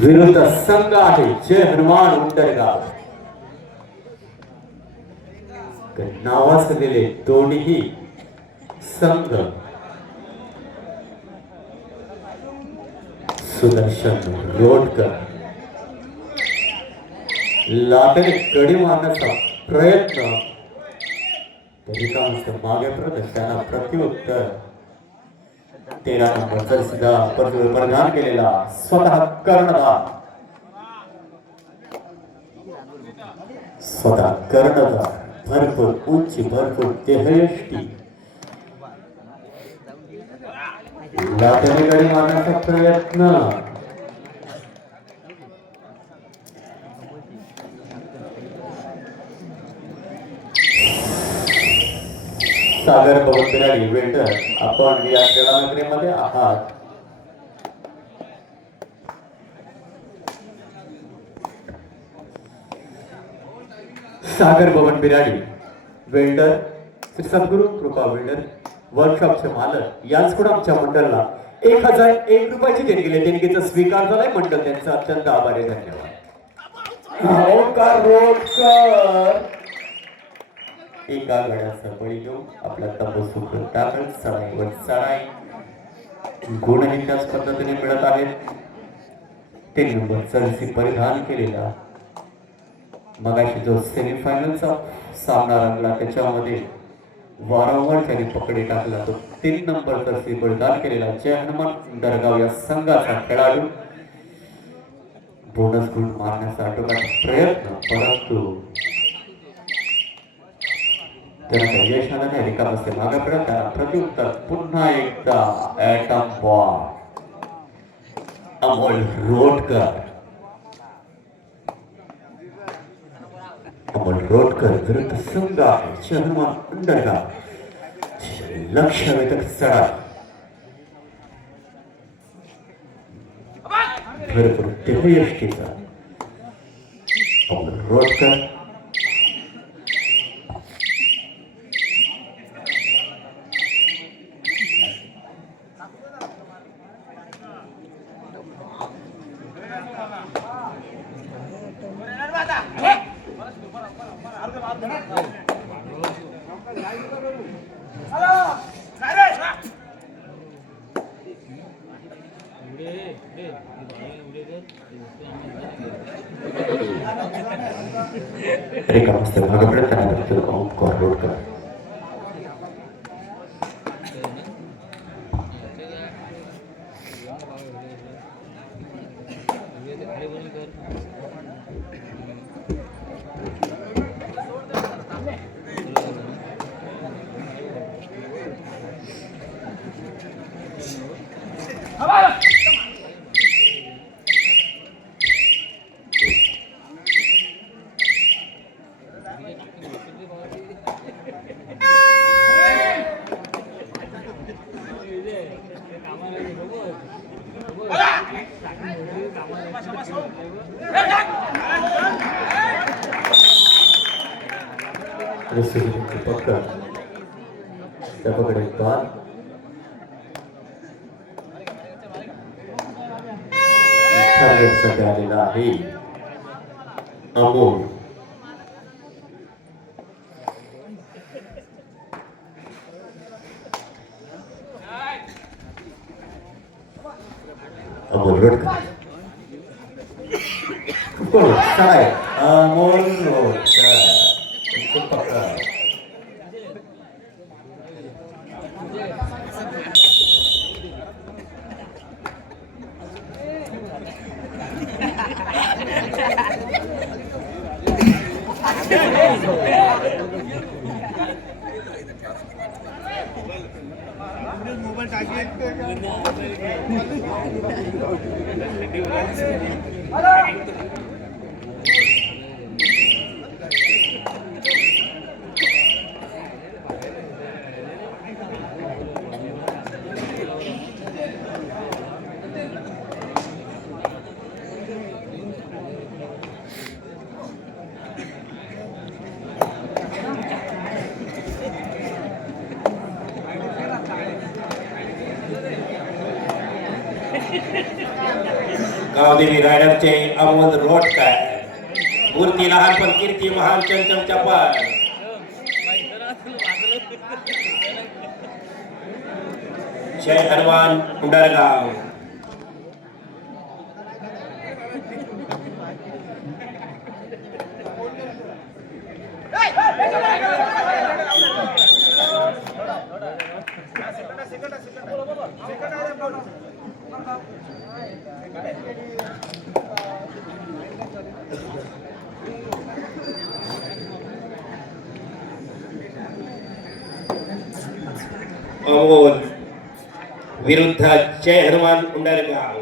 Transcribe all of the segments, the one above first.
विरुद्ध संघ आहे जय हनुमान उंडरगाव. नावाजलेले दोन्ही संघ सुदर्शन रोडकर लाटेने गडी मारण्याचा प्रयत्न तरी का मागे त्यांना प्रत्युत्तर 13 नंबर सुद्धा प्रदान केलेला स्वतः कर्णधार भरपूर उंची भरपूर देहयष्टी लाटेने गडी मारण्याचा प्रयत्न सागर पवन वेटर आपण या क्रीडानगरीमध्ये आहात. सागर भवन बिराडी वेल्डर श्री सद्गुरु कृपा वेल्डर वर्कशॉपचे मालक यांच्याकडून आमच्या मंडळाला 1001 रुपयाची देणगी दिली. देणगीचा स्वीकार झालाय. मंडळ त्यांचा अत्यंत आभारी. धन्यवाद. एका गड्याचा बळी घेऊन आपला तंबू सुखरूप टाकत सराईवर सराई गुणही त्याच पद्धतीने मिळत आहेत. 3 नंबर जर्सी परिधान केलेला मगाशी जो सेमीफायनलचा सामना रंगला त्याच्यामध्ये वारंवार त्यांनी पकडी टाकला तो 3 नंबर जर्सी परिधान केलेला जय हनुमान दरगाव या संघाचा खेळाडू बोनस गुण मारण्याचा आटोकाट प्रयत्न परंतु त्यांना यश आलं नाही. रिकामस्ते मागे पडत त्याला प्रत्युत्तर पुन्हा एकदा ॲटम बॉम्ब अमोल रोडकर. अमोल रोडकर विरुद्ध संघ आहे जय हनुमान उंडरगाव. लक्ष वेधक चढा भरपूर देहयष्टीचा अमोल रोडकर रिकामस्ते भाग पडत त्यानंतर रोडकर पकड त्याकडे बाल सध्या आलेला आहे अमोल. अमोल रोडकर अमोल रोडकर गावदेवी रायडरचे अमोल रोटकर, मूर्ती लहान पण कीर्ती महान चंचल चपळ, जय हनुमान उंडरगाव. अमोल विरुद्ध जय हनुमान उंडरगाव.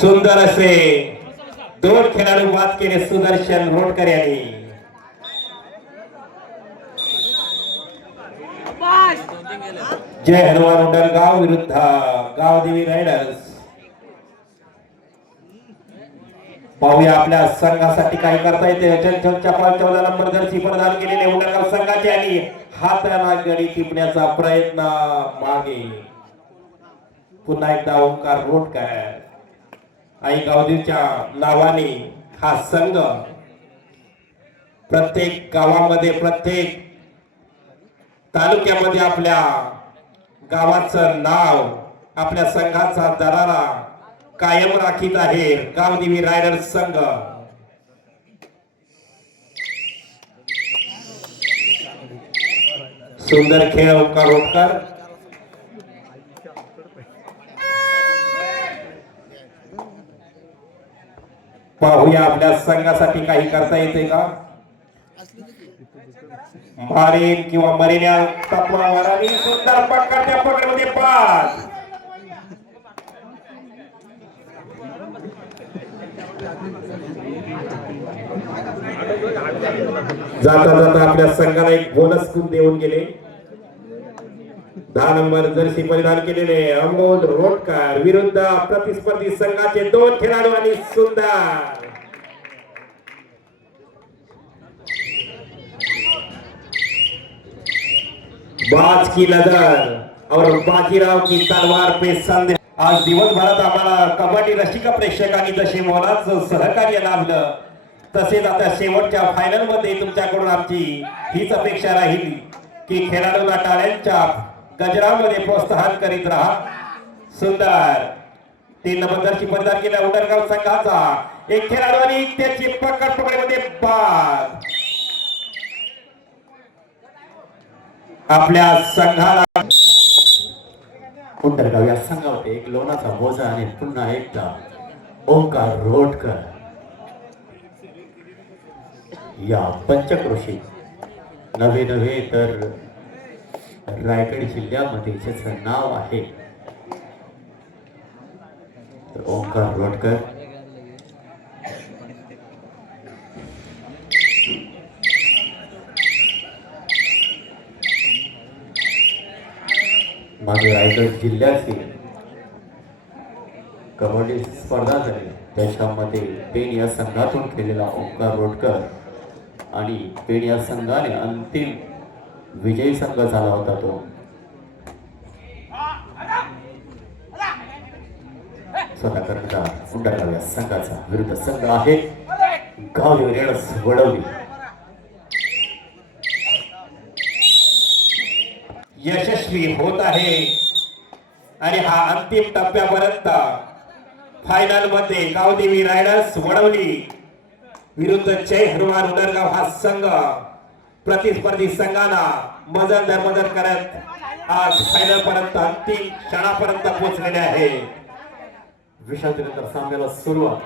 सुंदर असे दोन खेळाडू बाद केले सुदर्शन रोटकर यांनी. जय हनुमान उंडरगाव विरुद्ध गावदेवी रायडर्स. पाहूया आपल्या संघासाठी काय करता येते. चंचलच्या 14 नंबर जर्सी प्रदान केलेले उंडरगाव संघाचे आणि हाताला गडी टिपण्याचा प्रयत्न मागे. पुन्हा एकदा ओंकार रोटकर आई गावदेवीच्या नावाने हा संघ प्रत्येक गावामध्ये प्रत्येक तालुक्यामध्ये आपल्या गावाचं नाव आपल्या संघाचा दरारा कायम राखीत आहे. गावदेवी रायडर्स संघ. सुंदर खेळ ओंकार रोटकर. पाहूया आपल्या संघासाठी काही करता येते का. मारेन किंवा मरेल्या तत्वावर आणि सुंदर पकडत्या पकडमध्ये पास. जाता जाता आपल्या संघाला एक बोनस गुण देऊन गेले. 10 नंबर जर्सी परिधान केलेले अमोल रोटकर विरुद्ध प्रतिस्पर्धी संघाचे 2 खेळाडू आणि सुंदर बाज की नजर और बाजीराव की तलवार पे संदेश. आज दिवसभरात आम्हाला कबड्डी रसिक प्रेक्षकांनी जसे मोलाचं सहकार्य लाभलं तसेच आता शेवटच्या फायनल मध्ये तुमच्याकडून आमची हीच अपेक्षा राहील की खेळाडूंना टाळ्यांच्या गजरामध्ये प्रोत्साहन करीत राहा. सुंदर 3 नंबर जर्सी परिधान केल्या उंडरगाव संघाचा एक खेळाडू आणि त्याची पकड पकडीमध्ये बाद. आपल्या संघाला उंडरगाव या संघावर एक लोणाचा मोजा आणि पुन्हा एकदा ओंकार रोटकर या पंचक्रोशी नवे तर रायगड जिल्ह्यामध्ये ज्याचं नाव आहे तर ओंकार रोटकर. मागे रायगड जिल्ह्याची कबड्डी स्पर्धा झाली त्याच्यामध्ये पेन या संघातून केलेला ओंकार रोटकर आणि पेन या संघाने अंतिम विजयी संघ झाला होता तो. स्वतः करता उंडरगाव या संघाचा विरुद्ध संघ आहे गावदेवी रायडर्स वडवली. यशस्वी होत आहे आणि हा अंतिम टप्प्यापर्यंत फायनल मध्ये गावदेवी रायडर्स वडवली विरुद्ध जय हनुमान उंडरगाव हा संघ प्रतिस्पर्धी संघाला मदत करत आज फायनल पर्यंत अंतिम क्षणापर्यंत पोहोचलेले आहे. विषांतरितर सामन्याला सुरुवात.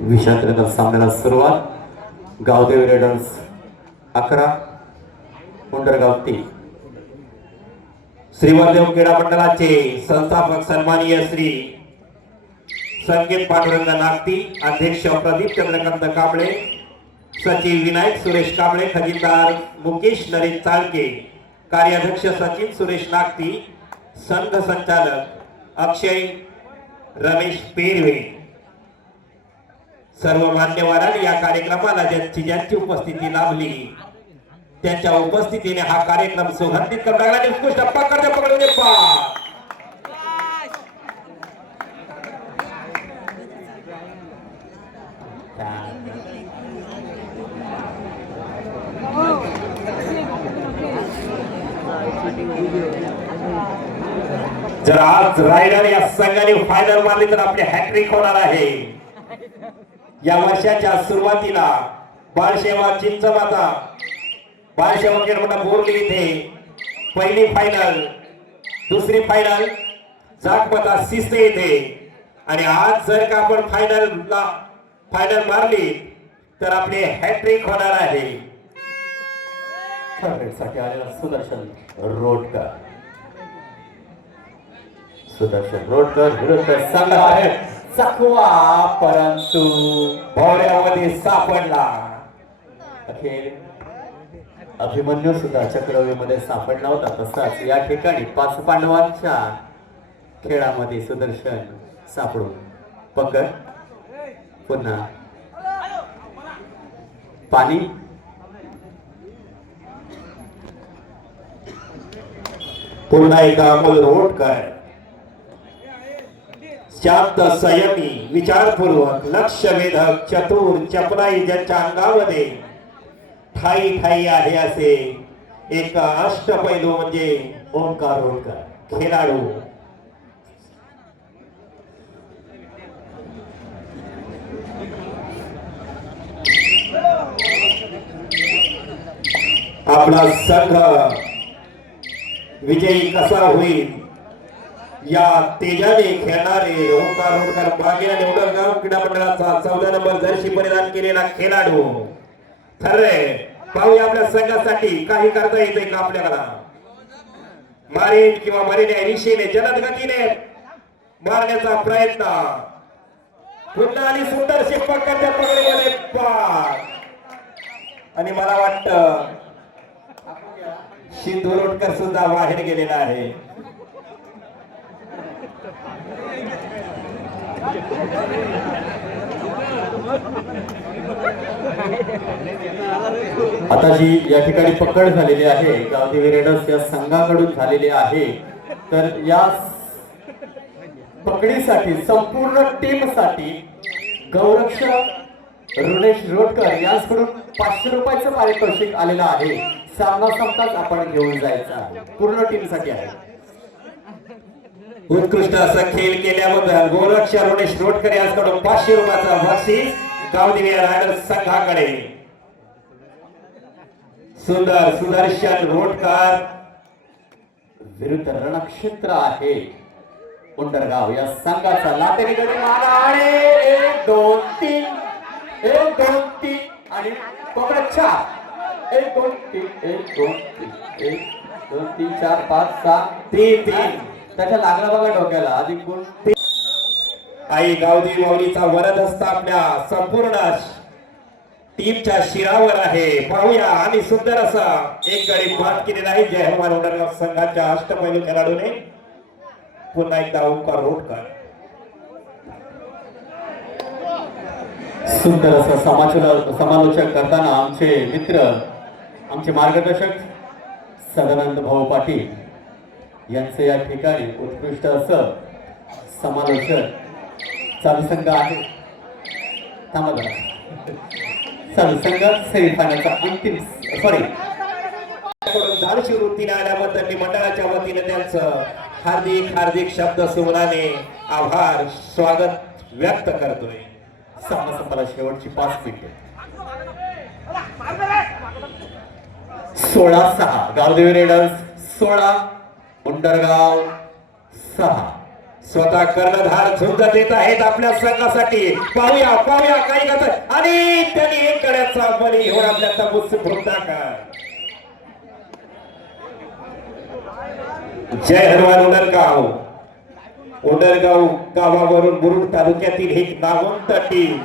विषांतरितर सामन्याला सुरुवात. गावदेवी रेडर्स 11 उंडरगाव 3. श्रीवर्धेव क्रीडा मंडळाचे संस्थापक सन्माननीय श्री संकेत पांडुरंग नागती, अध्यक्ष प्रदीप चंद्रकांत कांबळे, सचिव विनायक सुरेश कांबळे, खजिनदार मुकेश नरेश चाळके, कार्याध्यक्ष सचिन सुरेश नागती, संघ संचालक अक्षय रमेश पेरवे, सर्व मान्यवरांनी या कार्यक्रमाला ज्यांची उपस्थिती लाभली त्यांच्या उपस्थितीने हा कार्यक्रम सुगंधित करू लागला. उत्कृष्ट पकडून जर आज रायडर या संघाने फायनल मारली तर आपली हॅट्रिक होणार आहे. या वर्षाच्या सुरुवातीला बाळशेवा चिंचमाता, बाळशेवा खेळपट्टा बोरली इथे पहिली फायनल, दुसरी फायनल जागपता शिस्त येथे, आणि आज जर का आपण फायनल मारली तर आपली हॅट्रिक होणार आहे. साठी आलेला सुदर्शन रोडकर. सुदर्शन रोडकर विरुद्ध संघ आहे चकवा, परंतु भोवऱ्यामध्ये सापडला. अखेर अभिमन्यू सुद्धा चक्रव्यूहमध्ये सापडला होता. तसाच या ठिकाणी 5 पांडवांच्या खेळामध्ये सुदर्शन सापडून पकड, पुन्हा पाणी, पुन्हा एकदा अमोल रोडकर शांत, संयमी, विचारपूर्वक, लक्षवेधक, चतुर, चपराई ज्यांच्या अंगामध्ये ठाई ठाई आहे असे एक अष्टपैलू म्हणजे ओंकार रोडकर खेळाडू. आपला संघ विजयी कसा होईल या तेजाने खेळणारे ओंकार रोडकर मागे आणि उडरगाव क्रीडा मंडळाचा 14 नंबर जर्सी परिधान केलेला खेळाडू ठरले. पाहूया आपल्या संघासाठी काही करता येते का आपल्याला. मारेन किंवा मरेन या दिशेने जलद गतीने मारण्याचा प्रयत्न. पुन्हा आणि सुंदर पकडच्या पकडीमध्ये पार, आणि मला वाटतं सिंधू रोडकर सुद्धा बाहेर गेलेला आहे. आता जी या ठिकाणी पकड झालेली आहे गावदेवी रेडर्स या संघाकडून झालेली आहे, तर या पकडीसाठी संपूर्ण टीम साठी गौरक्षक रुनेश रोडकर यांच्याकडून 500 रुपयाचं पारितोषिक आलेलं आहे. सामना संपताच आपण घेऊन जायचं आहे. पूर्ण टीम साठी आहे. उत्कृष्ट असा खेळ केल्याबद्दल गोरक्षक रुनेश रोडकर यांच्याकडून 500 रुपयाचा बक्षीस गावदेवी रायडर्स संघाकडे. सुंदर सुदर्शन रोडकर विरुद्ध रणक्षेत्र आहे उंडरगाव या संघाचा. लातेरी गडी मारा आणि 1 2 3 1 2 3 आणि पकड 4 1 2 3 1 2 3 1 2 3 4 5 6 3 3 त्याच्या लागला बघा डोक्याला अधिक गुण. आई गावदेवी माऊलीचा वरद हस्त आपल्या संपूर्ण टीमच्या शिरावर आहे. पाहूया, आणि सुंदर असा एक गडी बाद केलेला आहे जय हनुमान उंडरगाव संघाच्या अष्टपैलू खेळाडूने. पुन्हा एकदा ओंकार रोडकर सुंदर असं समालोचक करताना आमचे मित्र, आमचे मार्गदर्शक सदानंद भाऊ पाटील यांचे या ठिकाणी उत्कृष्ट असं समालोचक. चालू संघ आहे थांबा जरा. चालू संघ सेमीफायनलचा अंतिम धाडशी वृत्तीने आल्याबद्दल मी मंडळाच्या वतीने त्यांचं हार्दिक शब्द सुमनाने आभार स्वागत व्यक्त करतोय. सामना संपाला शेवटची 5 मिनिटे. 16-6 गावदेवी रेडर्स 16 उंडरगाव 6. स्वतः कर्णधार झुंज देत आहेत आपल्या संघासाठी. पाहूया पाहूया काय करतात आणि त्यांनी एक गड्याचा बळी घेऊन आपल्या तंबूत सुखरूप टाका. जय हनुमान उंडरगाव. उंडरगाव गावावरून मुरुड तालुक्यातील एक नामवंत टीम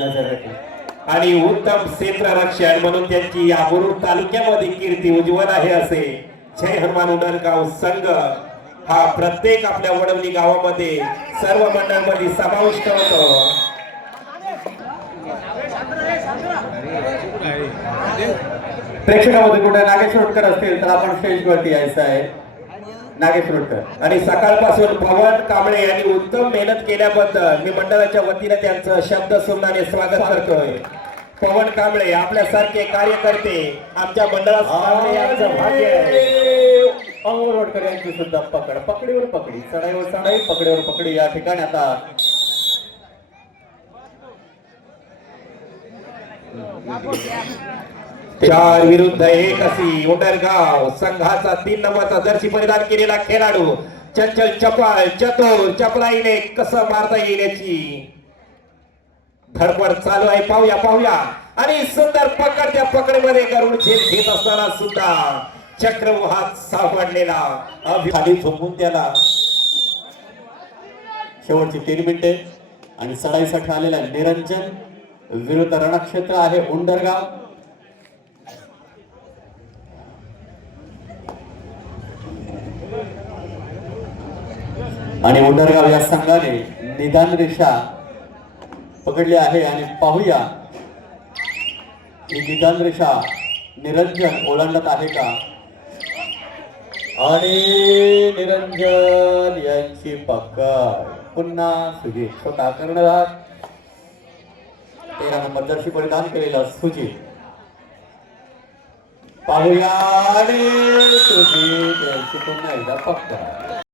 नजर आणि उत्तम क्षेत्ररक्षण म्हणून त्यांची या मुरुड तालुक्यामध्ये कीर्ती उज्ज्वल आहे. असे जय हनुमान उंडरगाव संघ हा प्रत्येक आपल्या वडवली गावामध्ये सर्व मंडळांमध्ये समाविष्ट होतो. प्रेक्षकामध्ये कुठे नागेश रोडकर असतील तर आपण स्टेजवरती यायचं आहे. नागेश रोडकर आणि सकाळपासून पवन कांबळे यांनी उत्तम मेहनत केल्याबद्दल मी मंडळाच्या वतीने त्यांचं शब्द सुमनाने स्वागत करतोय. पवन कांबळे आपल्यासारखे कार्यकर्ते आमच्या मंडळात सावरणे यांचं भाग्य आहे. अमोल रोडकर यांची सुद्धा पकडीवर पकडी चढाईवर चढाई पकडीवर पकडी या ठिकाणी आता चार विरुद्ध एक अशी उंडरगाव संघाचा 3 नंबरचा जर्सी परिधान केलेला खेळाडू चंचल चपळ चतुर चपळाईने कसं मारता येईल याची धडपड चालू आहे. पाहूया पाहूया आणि सुंदर पकड त्या पकडीमध्ये करून झेल घेत असताना सुद्धा चक्रव्यूहात सापडलेला खाली झोपून त्याला शेवटची 3 मिनिटे आणि चढाईसाठी आलेला निरंजन विरुद्ध रणक्षेत्र आहे उंडरगाव. आणि उंडरगाव या संघाने निदान रेषा पकडली आहे आणि पाहूया ही निदान रेषा निरंजन ओलांडत आहे का. आणि निरंजन यांची पकड पुन्हा सुजित स्वतः कर्णधार 13 नंबर जर्सी परिधान केलेला सुजित. पाहूया आणि सुजित यांची पुन्हा एकदा पकड.